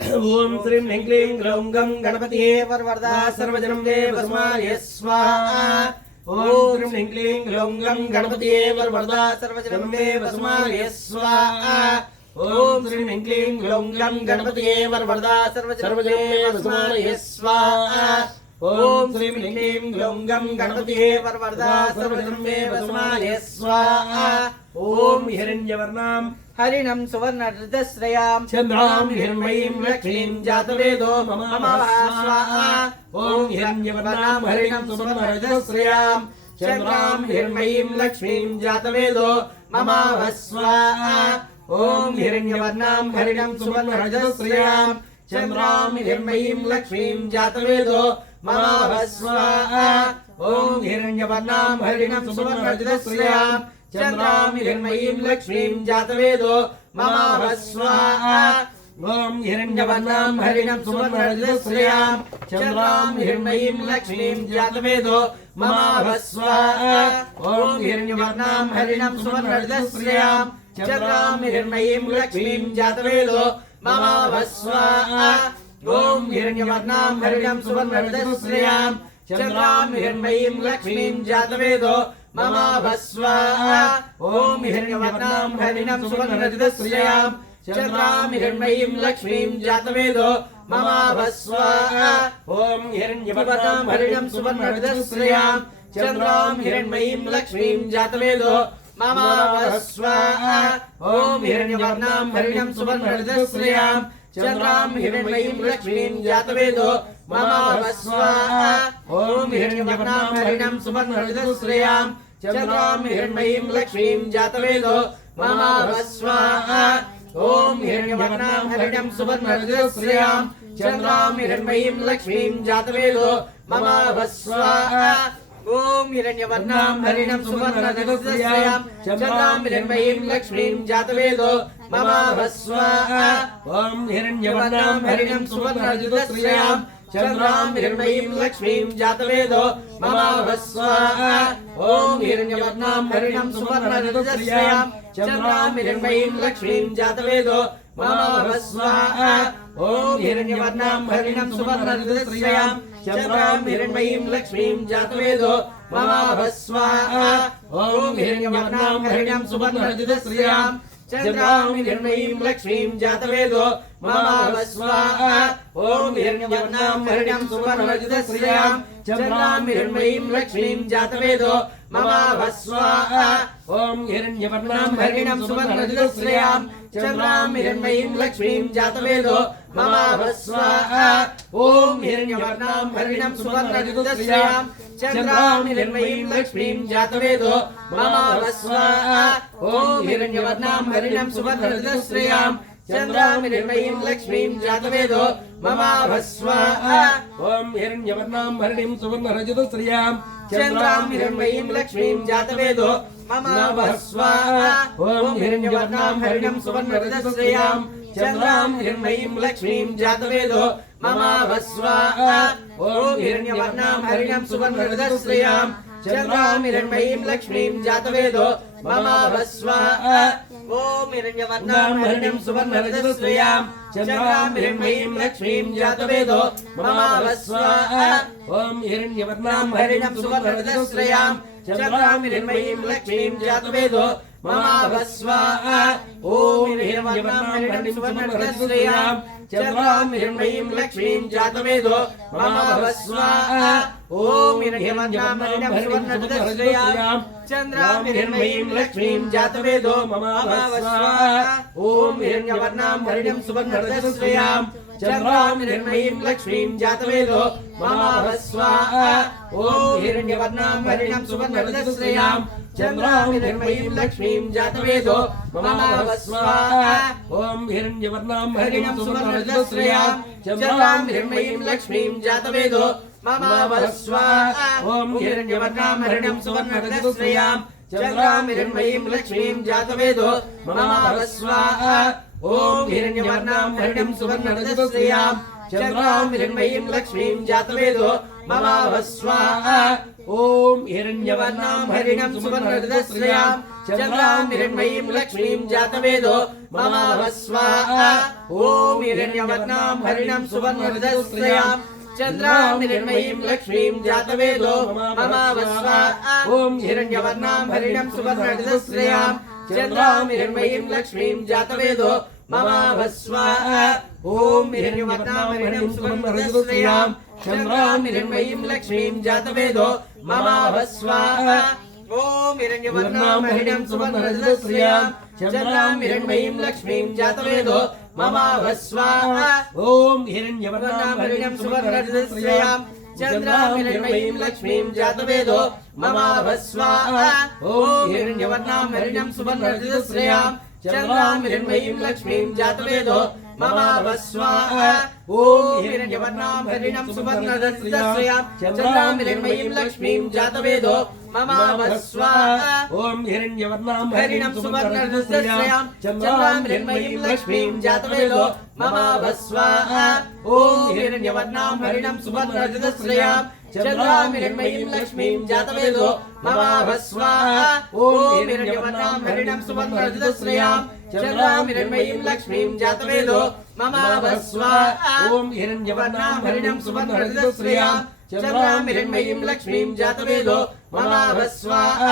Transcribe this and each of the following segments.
ఓం శ్రీం హ్రీం క్లీం గ్లౌం గం గణపతియే వరవరదా సర్వజనం దే వస్మాయ స్వాహా. ఓం శ్రీం హ్రీం క్లీం గ్లౌం గం గణపతియే వరవరదా సర్వజనం దే వస్మాయ స్వాహా. ఓం శ్రీం హ్రీం క్లీం గ్లౌం గం గణపతియే వరవరదా సర్వజనం దే వస్మాయ స్వాహా. ఓం శ్రీం హ్రీం క్లీం గ్లౌం గం గణపతియే వరవరదా సర్వజనం దే వస్మాయ స్వాహా. ఓం హిరణ్యవర్ణాం హరిణం సువర్ణ ఋతశ్రయాం చంద్రాం హిరణ్మయీం లక్ష్మీం జాతవేదో మమ స్వాహా ఓం హిరణ్యవర్ణాం హరిణం సువర్ణరజశ్రయాం చంద్రాం హిరణ్మయీం లక్ష్మీం జాతవేదో మమ స్వాహా ఓం హిరణ్యవర్ణాం హరిణం సువర్ణరజశ్రయాం చంద్రాం హిరణ్మయీం లక్ష్మీం జాతవేదో మమ స్వాహా ఓం హిరణ్యవర్ణాం హరిణం సువర్ణరజశ్రయాం చంద్రాం హిరణ్మయీం లక్ష్మీం జాతవేదో మమ స్వాహా ఓం హిరణ్యవర్ణాం హరిణం సువర్ణరజశ్రయాం చంద్రాం హిరణ్మయీం లక్ష్మీం జాతవేదో మమ స్వాహా ఓం హిరణ్యవర్ణాం హరిణం సువర్ణరజశ్రయాం చంద్రాం హిరణ్మయీం లక్ష్మీం జాతవేదో మమ స్వాహా ఓం హిరణ్యవర్ణాం హరిణం సువర్ణరజశ్రయాం చంద్రాం హిరణ్మయీం లక్ష్మీం జాతవేదో మమ స్వాహా ఓం హిరణ్యవర్ణాం హరిణం సువర్ణరజశ్రయాం చంద్రాం హిరణ్మయీం లక్ష్మీం జాతవేదో మమ స్వాహా ఓం హిరణ్యవర్ణాం హరిణం సువర్ణరజశ్రయాం చంద్రాం హిరణ్మయీం లక్ష్మీం జాతవేదో మమ స్వాహా ఓం హిరణ్యవర్ణాం హరిణం సువర్ణరజశ్రయాం చంద్రాం హిరణ్మయీం లక్ష్మీం జాతవేదో మమ స్వాహా ఓం హిరణ్యవర్ణాం హరిణం సువర్ణరజశ్రయాం చంద్రాం హిరణ్మయీం లక్ష్మీం జాతవేదో మమ స్వాహా ఓం హిరణ్యవర్ణాం హరిణం సువర్ణరజశ్రయాం చంద్రాం హిరణ్మయీం లక్ష్మీం జాతవేదో మమ స్వాహా ఓం హిరణ్యవర్ణాం హరిణం సువర్ణరజశ్రయాం చంద్రాం హిరణ్మయీం లక్ష్మీం జాతవేదో మమ స్వాహా ఓం హిరణ్యవర్ణాం హరిణం సువర్ణరజశ్రయాం చంద్రాం హిరణ్మయీం లక్ష్మీం జాతవేదో మమ స్వాహా ఓం హిరణ్యవర్ణాం హరిణం సువర్ణరజశ్రయాం చంద్రాం హిరణ్మయీం లక్ష్మీం జాతవేదో మమ స్వాహా ఓం హిరణ్యవర్ణాం హరిణం సువర్ణరజశ్రయాం చంద్రాం హిరణ్మయీం లక్ష్మీం జాతవేదో మమ స్వాహా ఓం హిరణ్యవర్ణాం హరిణం సువర్ణరజశ్రయాం చంద్రాం హిరణ్మయీం లక్ష్మీం జాతవేదో మమ స్వాహా ఓం హిరణ్యవర్ణాం హరిణం సువర్ణరజశ్రయాం చంద్రాం హిరణ్మయీం లక్ష్మీం జాతవేదో మమ స్వాహా ఓం హిరణ్యవర్ణాం హరిణం సువర్ణరజశ్రయాం చంద్రాం హిరణ్మయీం లక్ష్మీం జాతవేదో మమ స్వాహా ఓం హిరణ్యవర్ణాం హరిణం సువర్ణరజశ్రయాం చంద్రాం హిరణ్మయీం లక్ష్మీం జాతవేదో మమ స్వాహా ఓం హిరణ్యవర్ణాం హరిణం సువర్ణరజశ్రయాం చంద్రాం హిరణ్మయీం లక్ష్మీం జాతవేదో మమ స్వాహా ఓం హిరణ్యవర్ణాం హరిణిం సువర్ణరజశ్రయాం చంద్రాం హిరణ్మయీం లక్ష్మీం జాతవేదో మమ స్వాహా ఓం హిరణ్యవర్ణాం హరిణం సువర్ణరజశ్రయాం చంద్రాం హిరణ్మయీం లక్ష్మీం జాతవేదో మమ స్వాహా ఓం హిరణ్యవర్ణాం హరిణం సువర్ణరజశ్రయాం చంద్రాం హిరణ్మయీం లక్ష్మీం జాతవేదో మమ ఓం హిరణ్యవర్ణం హరిణం సువర్ణరజశ్రయాం చంద్రాం హిరణ్మయీం లక్ష్మీం జాతవేదో మమ ఓం హిరణ్యవర్ణాం చంద్రాం హిరణ్మయీం లక్ష్మీం ఓం హరిణం చంద్రాం లక్ష్మీం జాతవేదో ఓం హరిణం చంద్రాం హిరణ్మయీం లక్ష్మీం జాతవేదో మమ స్వాహా ఓం హిరణ్యవర్ణాం హరిణం సువర్ణరజశ్రయాం చంద్రాం హిరణ్మయీం లక్ష్మీం జాతవేదో మమ స్వాహా ఓం హిరణ్యవర్ణాం హరిణం సువర్ణరజశ్రయాం చంద్రాం హిరణ్మయీం లక్ష్మీం జాతవేదో మమ స్వాహా ఓం హిరణ్యవర్ణాం హరిణం సువర్ణరజశ్రయాం చంద్రాం హిరణ్మయీం లక్ష్మీం జాతవేదో మమ స్వాహా ఓం హిరణ్యవర్ణాం హరిణం సువర్ణరజశ్రయాం చంద్రాం హిరణ్మయీం లక్ష్మీం జాతవేదో మమ స్వాహా ఓం హిరణ్యవర్ణాం హరిణం సువర్ణరజశ్రయాం చంద్రాం హిరణ్మయీం లక్ష్మీం జాతవేదో మమ స్వాహా ఓం హిరణ్యవర్ణాం హరిణం సువర్ణరజశ్రయాం చంద్రాం హిరణ్మయీం లక్ష్మీం చంద్రాం హిరణ్మయీం లక్ష్మీం జాతవేదో మమావస్వాహ. ఓం హిరణ్యవర్ణాం హరిణం సువర్ణరజస్రయాం చంద్రాం హిరణ్మయీం లక్ష్మీం జాతవేదో మమావస్వాహ. ఓం హిరణ్యవర్ణాం హరిణం సువర్ణరజస్రయాం చంద్రాం హిరణ్మయీం లక్ష్మీం జాతవేదో మమావస్వాహ. ఓం హిరణ్యవర్ణాం చంద్రాం హిరణ్మయీం లక్ష్మీం జాతవేదో మమావస్వాహ ఓం హిరణ్యవర్ణాం హరిణం సువర్ణరజస్రయాం చంద్రాం హిరణ్మయీం లక్ష్మీం జాతవేదో మమావస్వాహ ఓం హిరణ్యవర్ణాం హరిణం సువర్ణరజస్రయాం చంద్రాం చంద్రామిరణ్మయీం లక్ష్మీం జాతవేదో మమావస్వాహ ఓం హిరణ్యవర్ణాం హరిణం సువర్ణరజస్రయాం చంద్రామిరణ్మయీం లక్ష్మీం జాతవేదో మమావస్వాహ ఓం హిరణ్యవర్ణాం హరిణం సువర్ణరజస్రయాం చంద్రాం హిరణ్మయీం లక్ష్మీం జాతవేదో మమావస్వాహ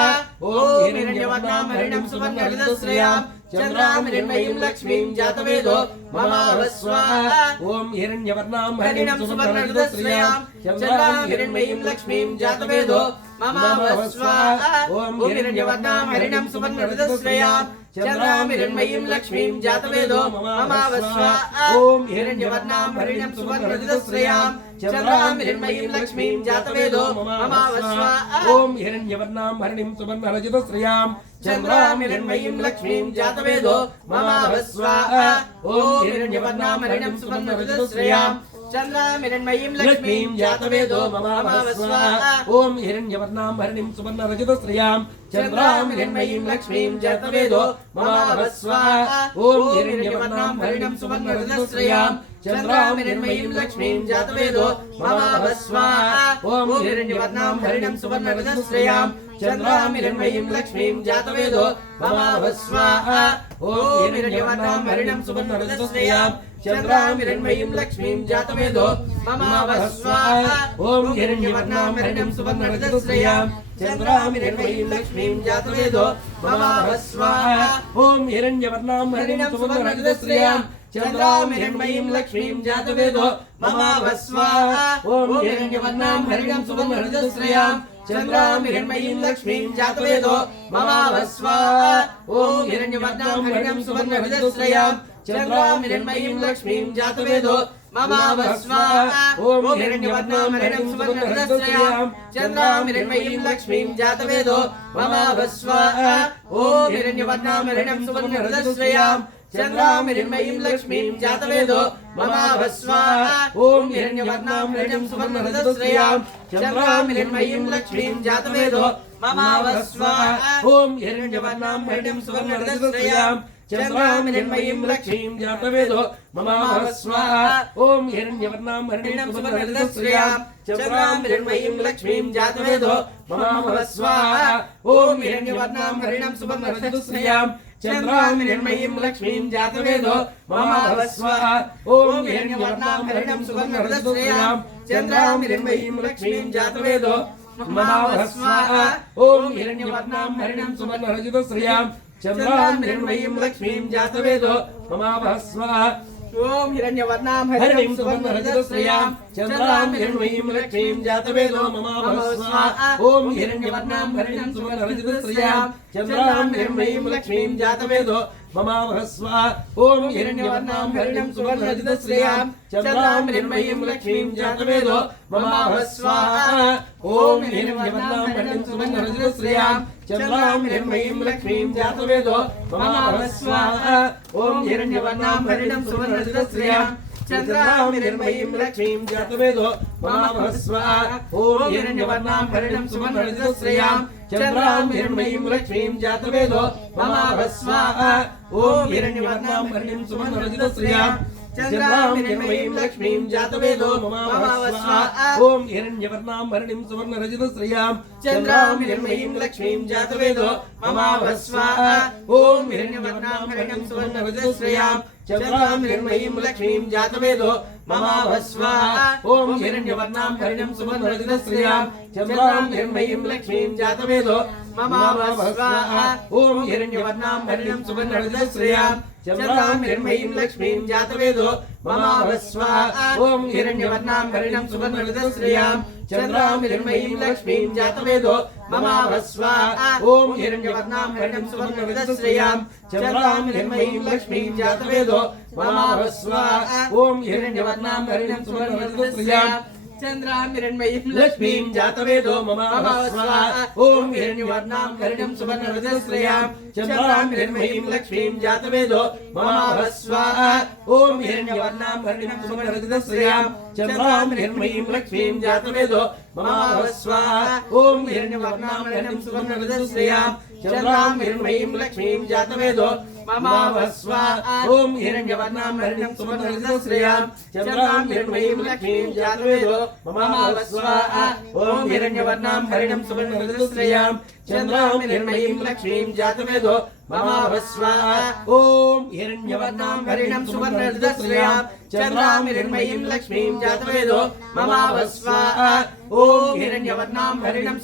ఓం హిరణ్యవర్ణాం హరిణం సువర్ణరజస్రయాం చంద్రాం చంద్రాం హిరణ్మయీం లక్ష్మీం జాతవేదో మమావస్వాహ ఓం హిరణ్యవర్ణాం హరిణం చంద్రాం హిరణ్మయీం లక్ష్మీం జాతవేదో ఓం హిరణ్యవర్ణాం హరిణం హిరణ్మయీం లక్ష్మీం జాతవేదో మమావస్వాహ ఓం హిరణ్యవర్ణాం హరిణం సువర్ణరజస్రయాం చంద్రాం హిరణ్మయీం లక్ష్మీం జాతవేదో మమావస్వాహ ఓం హిరణ్యవర్ణాం హరిణం సువర్ణరజస్రయాం చంద్రాం హిరణ్మయీం లక్ష్మీం జాతవేదో మమావస్వాహ ఓం హిరణ్యవర్ణాం హరిణిం సువర్ణరజతశ్రయాం. చంద్రాం హిరణ్మయీం లక్ష్మీం జాతవేదో మమావస్వాహ ఓం హిరణ్యవర్ణాం హరిణం సువర్ణరజతశ్రయాం. చంద్రాం హిరణ్మయీం లక్ష్మీం జాతవేదో మమావస్వాహ. ఓం హిరణ్యవర్ణాం హరిణిం సువర్ణరజతశ్రయాం చంద్రాం హిరణ్మయీం లక్ష్మీం జాతవేదో మమావస్వాహ ఓం హిరణ్యవర్ణాం హరిణం సువర్ణరజతశ్రయాం చంద్రాం హిరణ్మయీం లక్ష్మీం జాతవేదో మమావస్వాహ ఓం హిరణ్యవర్ణాం హరిణం సువర్ణరజస్రయాం. చంద్రాం హిరణ్మయీం లక్ష్మీం జాతవేదో మమావస్వాహ ఓం హిరణ్యవర్ణాం హరిణం సువర్ణరజస్రయాం. చంద్రాం హిరణ్మయీం లక్ష్మీం జాతవేదో మమావస్వాహ ఓం హిరణ్యవర్ణాం హరిణం సువర్ణరజస్రయాం. చంద్రాం హిరణ్మయీం లక్ష్మీం జాతవేదో మమావస్వాహ ఓం హిరణ్యవర్ణాం హరిణం సువర్ణరజస్రయాం చంద్రాం హిరణ్మయీం లక్ష్మీం జాతవేదో మమావస్వాహ ఓం హిరణ్యవర్ణాం హరిణం సువర్ణరజస్రయాం చంద్రాం హిరణ్మయీం లక్ష్మీం జాతవేదో మమావస్వాహ ఓం హిరణ్యవర్ణాం హరిణం సువర్ణరజస్రయాం చంద్రాం హిరణ్మయీం లక్ష్మీం జాతవేదో మమావస్వాహ ఓం లక్ష్మీం జాతవేదో మమావస్వాహ ఓం హిరణ్యవర్ణాం హరిణం సువర్ణరజస్రయాం చంద్రాం హిరణ్మయీం లక్ష్మీం జాతవేదో మమావస్వాహ ఓం హిరణ్యవర్ణాం హరిణం సువర్ణరజస్రయాం చంద్రాం హిరణ్మయీం లక్ష్మీం జాతవేదో మమావస్వాహ ఓం హిరణ్యవర్ణాం హరిణం సువర్ణరజస్రయాం చంద్రాం హిరణ్మయీం లక్ష్మీం జాతవేదో మమావస్వాహ ఓం హిరణ్యవర్ణాం హరిణం సువర్ణరజస్రయాం చంద్రాం హిరణ్మయీం లక్ష్మీం జాతవేదో మమావస్వాహ ఓం హిరణ్యవర్ణాం హరిణం సువర్ణరజస్రయాం చంద్రాం హిరణ్మయీం లక్ష్మీం జాతవేదో మమావస్వాహ ఓం హిరణ్యవర్ణాం హరిణం సువర్ణరజస్రయాం చంద్రాం హిరణ్మయీం లక్ష్మీం జాతవేదో మమావస్వాహ ఓం హిరణ్యవర్ణాం హరిణం సువర్ణరజస్రయాం చంద్రాం హిరణ్మయీం లక్ష్మీం జాతవేదో మమావస్వాహ ఓం హిరణ్యవర్ణాం హరిణీం సువర్ణరజస్రయాం చంద్రాం హిరణ్మయీం లక్ష్మీం జాతవేదో. మమావస్వాహ ఓం హిరణ్యవర్ణాం హరిణీం సువర్ణరజస్రయాం చంద్రాం హిరణ్మయీం లక్ష్మీం జాతవేదో మమావస్వాహ ఓం హిరణ్యవర్ణాం హరిణీం సువర్ణరజస్రయాం చంద్రాం హిరణ్మయీం లక్ష్మీం జాతవేదో మమావస్వాహ ఓం హిరణ్యవర్ణాం హరిణీం సువర్ణరజస్రయాం చంద్రాం హిరణ్మయీం లక్ష్మీం జాతవేదో మమావస్వాహ ఓం హిరణ్యవర్ణాం హరిణం సువర్ణరజస్రయాం చంద్రాం హిరణ్మయీం లక్ష్మీం జాతవేదో మమావస్వాహ ఓం హిరణ్యవర్ణాం హరిణం సువర్ణరజస్రయాం లక్ష్మీం జాతవేదో ఓం హిరణ్యవర్ణాం హరిణిం శ్రియాం చంద్రాం లక్ష్మీం జాతవేదో మమావస్వ ఓం హిరణ్యవర్ణాం శ్రియాం చంద్రాం హిరణ్మయీం లక్ష్మీం జాతవేదో మమావస్వ ఓం హిరణ్యవర్ణాం హరిణిం సువర్ణరజిత శ్రియాం చంద్రాం హిరణ్మయీం లక్ష్మీం జాతవేదో మమావస్వ ఓం హిరణ్యవర్ణాం హరిణిం సువర్ణరజిత శ్రియాం చంద్రాం హిరణ్మయీం లక్ష్మీం జాతవేదో ఓం హిరణ్యవర్ణాం హరిణం సువర్ణరజిత చంద్రాం హిరణ్మయీం లక్ష్మీం జాతవేదో మమావస్వ. ఓం హిరణ్యవర్ణాం హరిణం సువర్ణరజిత శ్రియాం చంద్రాం హిరణ్మయీం లక్ష్మీం జాతవేదో మమావస్వ. ఓం హిరణ్యవర్ణాం హరిణం సువర్ణరజిత శ్రియాం చంద్రాం హిరణ్మయీం లక్ష్మీం జాతవేదో మమావస్వ ఓం హిరణ్యవర్ణాం హరిణం సువర్ణరజిత శ్రియాం చంద్రాం హిరణ్మయీం లక్ష్మీం జాతవేదో మమావస్వ ఓం హిరణ్యవర్ణాం హరిణం సువర్ణరజిత శ్రియాం చంద్రాం హిరణ్మయీం లక్ష్మీం జాతవేదో మమావస్వ ఓం మమావస్వ ఓం హిరణ్యవర్ణాం హరిణం సువర్ణరజిత శ్రియాం చంద్రాం నిర్మయీం లక్ష్మీం జాతవేదో మమావస్వ ఓం హిరణ్యవర్ణాం హరిణం సువర్ణరజిత శ్రియాం చంద్రాం నిర్మయీం లక్ష్మీం జాతవేదో మమావస్వ ఓం హిరణ్యవర్ణాం హరిణం సువర్ణరజిత చంద్రాం లక్ష్మీం జాతవేదో మమావస్వ ఓం హిరణ్యవర్ణాం హరిణం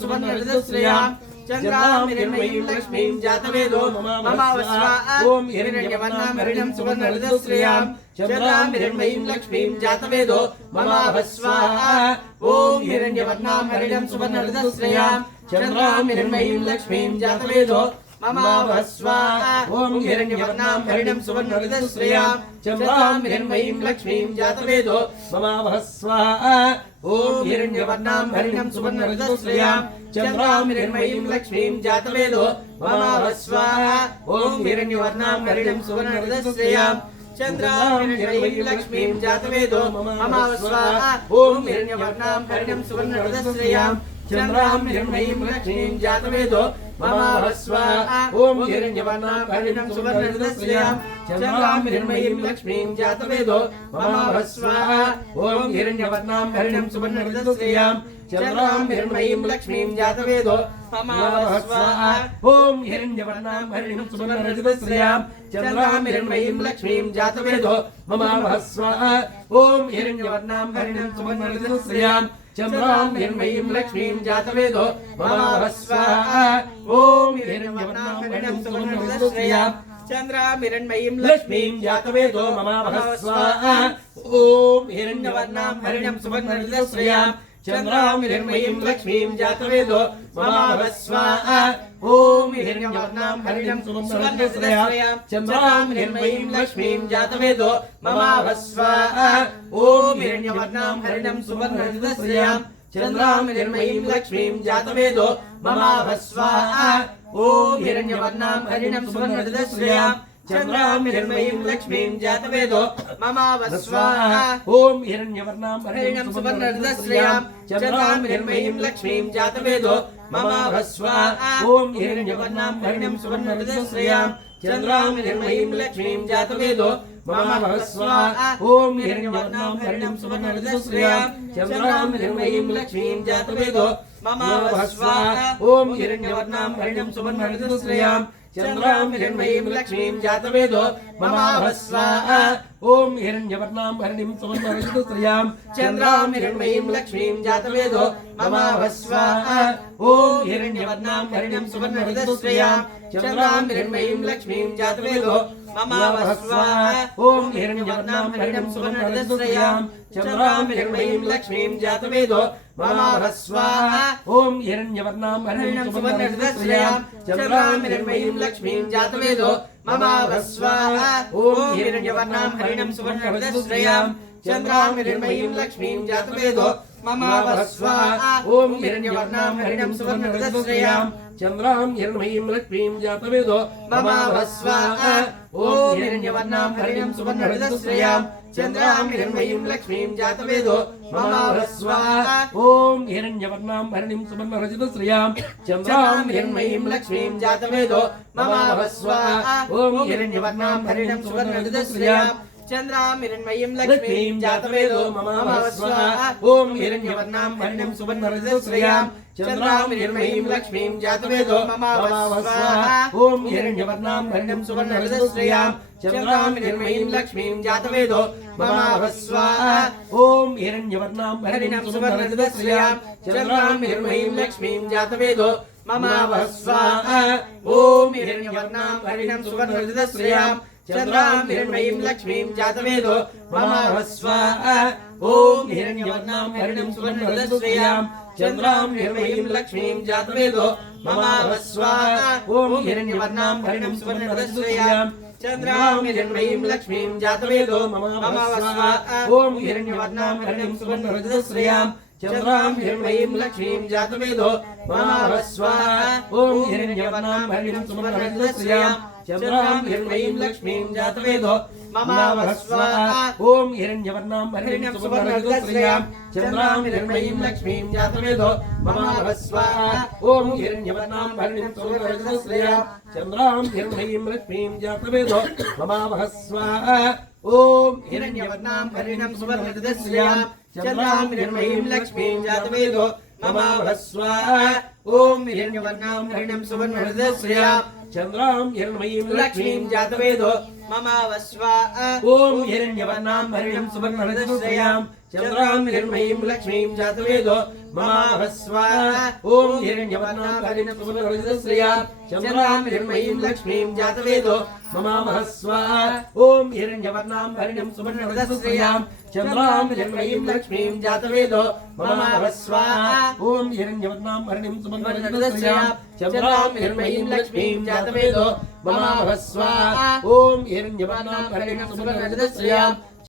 శ్రియాం చంద్రాం హిరణ్మయీం లక్ష్మీం జాతవేదో మమావస్వ ఓం హిరణ్యవర్ణాం హరిణం సువర్ణరజిత శ్రియాం చంద్రాం హిరణ్మయీం లక్ష్మీం జాతవేదో మమావస్వ ఓం హిరణ్యవర్ణాం హరిణం సువర్ణరజిత చంద్రాం హిరణ్మయీం లక్ష్మీం జాతవేదో మమావస్వ ఓం హిరణ్యవర్ణాం హరిణం సువర్ణరజిత చంద్రాం హిరణ్మయీం లక్ష్మీం జాతవేదో మమావస్వ ఓం హిరణ్యవర్ణాం హరిణం సువర్ణరజిత శ్రియాం. చంద్రాం ఓం హిరణ్యవర్ణాం హరిణం శ్రియాం చంద్రాం హిరణ్మయీం లక్ష్మీం జాతవేదో మమావస్వ ఓం హిరణ్యవర్ణాం హరిణం సువర్ణరజిత శ్రియాం చంద్రాం హిరణ్మయీం లక్ష్మీం జాతవేదో మమావస్వ ఓం హిరణ్యవర్ణాం హరిణం సువర్ణరజిత శ్రియాం చంద్రాం హిరణ్మయీం లక్ష్మీం జాతవేదో మమావస్వ ఓం హిరణ్యవర్ణాం హరిణం సువర్ణరజిత శ్రియాం చంద్రాం హిరణ్మయీం లక్ష్మీం జాతవేదో మమావస్వ ఓం హిరణ్యవర్ణాం హరిణం సువర్ణరజిత శ్రియాం చంద్రాం హిరణ్మయీం లక్ష్మీం జాతవేదో ఓం హిరణ్యవర్ణాం హరిణం లక్ష్మీం జాతవేదో ఓం హిరణ్యవర్ణాం హరిణం చంద్రాం హిరణ్మయీం లక్ష్మీం జాతవేదో మమావస్వ ఓం హిరణ్యవర్ణాం హరిణం సువర్ణరజిత శ్రియాం చంద్రాం హిరణ్మయీం లక్ష్మీం జాతవేదో మమావస్వ ఓం హిరణ్యవర్ణాం హరిణం సువర్ణరజిత శ్రియాం చంద్రాం హిరణ్మయీం లక్ష్మీం జాతవేదో మమావస్వ ఓం హిరణ్యవర్ణాం హరిణం సువర్ణరజిత శ్రియాం చంద్రాం హిరణ్మయీం లక్ష్మీం జాతవేదో మమావస్వ ఓం హిరణ్యవర్ణాం హరిణం సువర్ణరజిత శ్రియాం చంద్రాం హిరణ్మయీం లక్ష్మీం జాతవేదో మమావస్వ ఓం హిరణ్యవర్ణాం హరిణం సువర్ణరజిత శ్రియాం చంద్రాం హిరణ్మయీం లక్ష్మీం జాతవేదో మమావస్వ ఓం హిరణ్యవర్ణాం హరిణం సువర్ణరజిత శ్రియాం ఓం హిరణ్యవర్ణాం హరిణం సువర్ణరజిత శ్రియాం చంద్రాం హిరణ్మయీం లక్ష్మీం జాతవేదో మమావస్వ ఓం హిరణ్యవర్ణాం హరిణిం సువర్ణరజిత శ్రియాం చంద్రాం హిరణ్మయీం లక్ష్మీం జాతవేదో మమావస్వ ఓం హిరణ్యవర్ణాం హరిణిం సువర్ణరజిత శ్రియాం చంద్రాం హిరణ్మయీం లక్ష్మీం జాతవేదో మమావస్వ ఓం హిరణ్యవర్ణాం హరిణిం సువర్ణరజిత శ్రియాం చంద్రాం హిరణ్మయీం లక్ష్మీం జాతవేదో మమావస్వ ఓం హిరణ్యవర్ణాం హరిణిం సువర్ణరజిత శ్రియాం చంద్రాం హిరణ్మయీం లక్ష్మీం జాతవేదో మమావస్వ ఓం హిరణ్యవర్ణాం హరిణం సువర్ణరజిత శ్రియాం చంద్రాం హిరణ్మయీం లక్ష్మీం జాతవేదో మమావస్వ చంద్రాం హిరణ్మయీం లక్ష్మీం జాతవేదో మమావస్వ. ఓం హిరణ్యవర్ణాం హరిణం సువర్ణరజిత శ్రియాం చంద్రాం హిరణ్మయీం లక్ష్మీం జాతవేదో మమావస్వ. ఓం హిరణ్యవర్ణాం హరిణిం సువర్ణరజిత శ్రియాం చంద్రాం హిరణ్మయీం లక్ష్మీం జాతవేదో మమావస్వ. ఓం హిరణ్యవర్ణాం హరిణం సువర్ణరజిత శ్రియాం చంద్రామిరణ్మయీం లక్ష్మీం జాతవేదో మమ ఓం హిరణ్యవర్ణాం హరిణం సువర్ణరజశ్రయాం చంద్రామిరణ్మయీం లక్ష్మీం జాతవేదో మమ స్వాహ ఓం హిరణ్యవర్ణాం హరిణం సువర్ణరజశ్రయాం చంద్రామిరణ్మయీం లక్ష్మీం జాతవేదో మమ ఓం హిరణ్యవర్ణాం హరిణం సువర్ణరజశ్రయాం చంద్రామిరణ్మయీం లక్ష్మీం జాతవేదో మమ ఓం హిరణ్యవర్ణాం హరిణం సువర్ణరజశ్రయాం చంద్రాం హిరణ్మయీం లక్ష్మీం జాతవేదో మమ స్వాహ ఓం హిరణ్యవర్ణాం హరిణం సువర్ణరజశ్రయాం చంద్రాం హిరణ్మయీం లక్ష్మీం జాతవేదో మమ స్వాహ ఓం హిరణ్యవర్ణాం హరిణం సువర్ణరజశ్రయాం చంద్రాం హిరణ్మయీం లక్ష్మీం జాతవేదో మమ స్వాహ ఓం హిరణ్యవర్ణాం హరిణం సువర్ణరజశ్రయాం చంద్రాం హిరణ్మయీం లక్ష్మీం జాతవేదో మమ స్వాహ ఓం హిరణ్యవర్ణాం హరిణం సువర్ణరజశ్రయాం చంద్రాం హిరణ్మయీం లక్ష్మీం జాతవేదో మమ స్వాహ ఓం హిరణ్యవర్ణాం హరిణం సువర్ణరజశ్రయాం చంద్రాం హిరణ్మయీం లక్ష్మీం జాతవేదో మమ స్వాహ ఓం హిరణ్యవర్ణాం హరిణం సువర్ణరజశ్రయాం చంద్రాం హిరణ్మయీం లక్ష్మీం జాతవేదో మమ స్వాహ ఓం హిరణ్యవర్ణాం హరిణం సువర్ణరజశ్రయాం చంద్రాం హిరణ్మయీం లక్ష్మీం జాతవేదో మమ స్వాహ ఓం హిరణ్యవర్ణాం హరిణం సువర్ణరజశ్రయాం చంద్రాం హిరణ్మయీం లక్ష్మీం జాతవేదో ఓం హిరణ్యవర్ణాం హరిణం సువర్ణరజశ్రయాం చంద్రాం హిరణ్మయీం లక్ష్మీం జాతవేదో మమ స్వాహ ఓం హిరణ్యవర్ణాం హరిణం సువర్ణరజశ్రయాం చంద్రాం హిరణ్మయీం లక్ష్మీం జాతవేదో మమ స్వాహ ఓం హిరణ్యవర్ణాం హరిణం సువర్ణరజశ్రయాం చంద్రాం హిరణ్మయీం లక్ష్మీం జాతవేదో మమ స్వాహ ఓం హిరణ్యవర్ణాం హరిణం సువర్ణరజశ్రయాం చంద్రాం హిరణ్మయీం లక్ష్మీం జాతవేదో స్వాహ ఓం హిరణ్యవర్ణాం హరిణం సువర్ణరజశ్రయాం